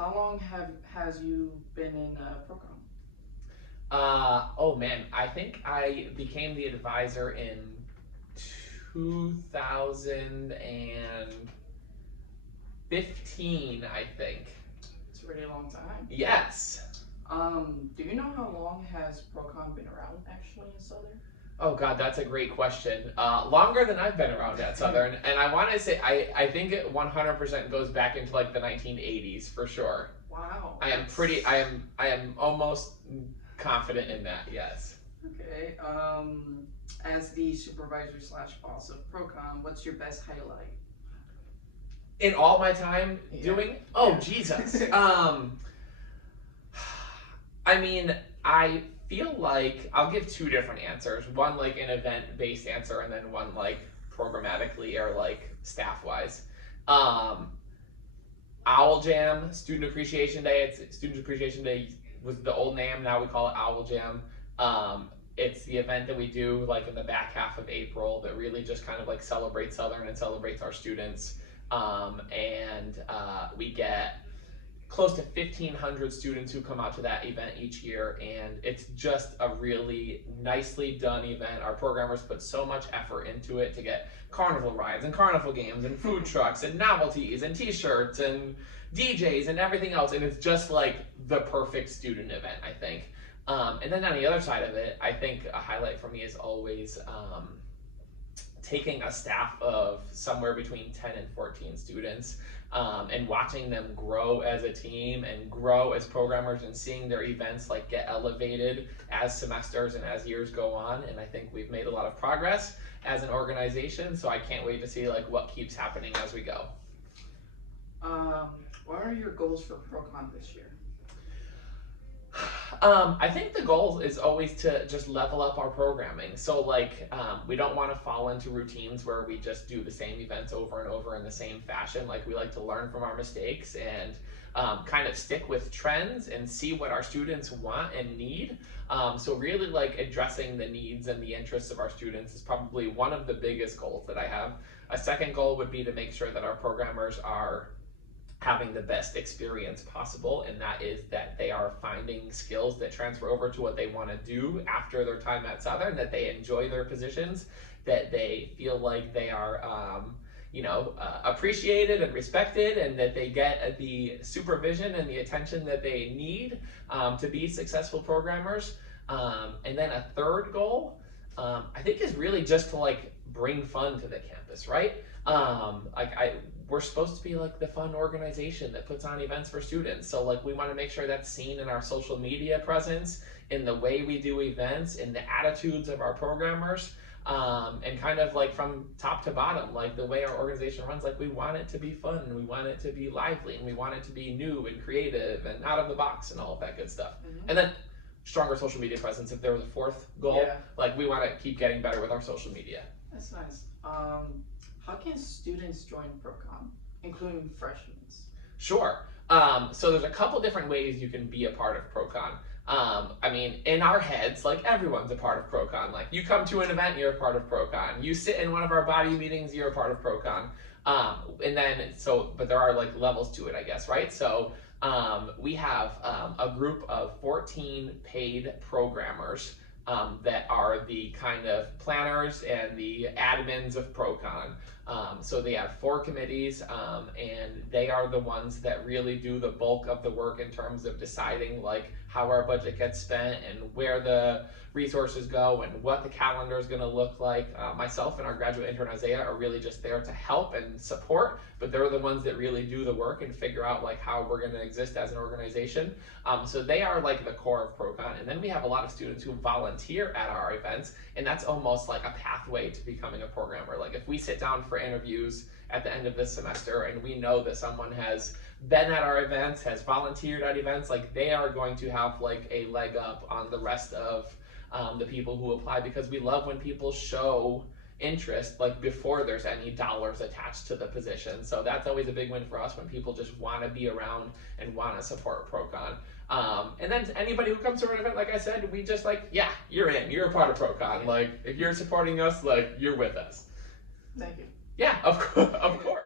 How long has you been in program? Oh man, I think I became the advisor in 2015, I think. It's a really long time. Yes. Do you know how long has Procon been around actually in Southern? Oh God, that's a great question. Longer than I've been around at Southern, and I want to say I think it 100% goes back into like the 1980s for sure. Wow. I am almost confident in that. Yes. Okay. As the supervisor slash boss of Procon, what's your best highlight? In all my time Yeah. doing, oh Yeah. Jesus. I mean, I feel like I'll give two different answers. One like an event-based answer, and then one like programmatically or like staff-wise. Um, Owl Jam, Student Appreciation Day. It's Student Appreciation Day was the old name. Now we call it Owl Jam. It's the event that we do like in the back half of April that really just kind of like celebrates Southern and celebrates our students. We get close to 1,500 students who come out to that event each year, and it's just a really nicely done event. Our programmers put so much effort into it to get carnival rides and carnival games and food trucks and novelties and t-shirts and DJs and everything else, and it's just like the perfect student event, I think. And then on the other side of it, I think a highlight for me is always taking a staff of somewhere between 10 and 14 students and watching them grow as a team and grow as programmers and seeing their events like get elevated as semesters and as years go on. And I think we've made a lot of progress as an organization, so I can't wait to see like what keeps happening as we go. What are your goals for Procon this year? I think the goal is always to just level up our programming. So like, we don't want to fall into routines where we just do the same events over and over in the same fashion. Like we like to learn from our mistakes and kind of stick with trends and see what our students want and need. So really like addressing the needs and the interests of our students is probably one of the biggest goals that I have. A second goal would be to make sure that our programmers are having the best experience possible, and that is that they are finding skills that transfer over to what they want to do after their time at Southern, that they enjoy their positions, that they feel like they are appreciated and respected, and that they get the supervision and the attention that they need to be successful programmers. And then a third goal, I think, is really just to like bring fun to the campus, right? We're supposed to be like the fun organization that puts on events for students. So like we want to make sure that's seen in our social media presence, in the way we do events, in the attitudes of our programmers, and kind of like from top to bottom, like the way our organization runs, like we want it to be fun and we want it to be lively and we want it to be new and creative and out of the box and all of that good stuff. Mm-hmm. And then stronger social media presence, if there was a fourth goal, like we want to keep getting better with our social media. That's nice. How can students join Procon, including freshmen? Sure. So there's a couple different ways you can be a part of Procon. I mean, in our heads, like everyone's a part of Procon. Like you come to an event, you're a part of Procon. You sit in one of our body meetings, you're a part of Procon. But there are like levels to it, I guess, right? So we have a group of 14 paid programmers that are the kind of planners and the admins of Procon. So they have 4 committees, and they are the ones that really do the bulk of the work in terms of deciding like how our budget gets spent and where the resources go and what the calendar is going to look like. Myself and our graduate intern Isaiah are really just there to help and support, but they're the ones that really do the work and figure out like how we're going to exist as an organization. So they are like the core of Procon. And then we have a lot of students who volunteer at our events, and that's almost like a pathway to becoming a programmer. Like if we sit down for interviews at the end of this semester and we know that someone has been at our events, has volunteered at events, like they are going to have like a leg up on the rest of the people who apply, because we love when people show interest like before there's any dollars attached to the position. So that's always a big win for us, when people just want to be around and want to support Procon. And then anybody who comes to our event, like I said, we just like, yeah, you're in, you're a part of Procon. Like if you're supporting us, like you're with us. Thank you. Yeah, of course.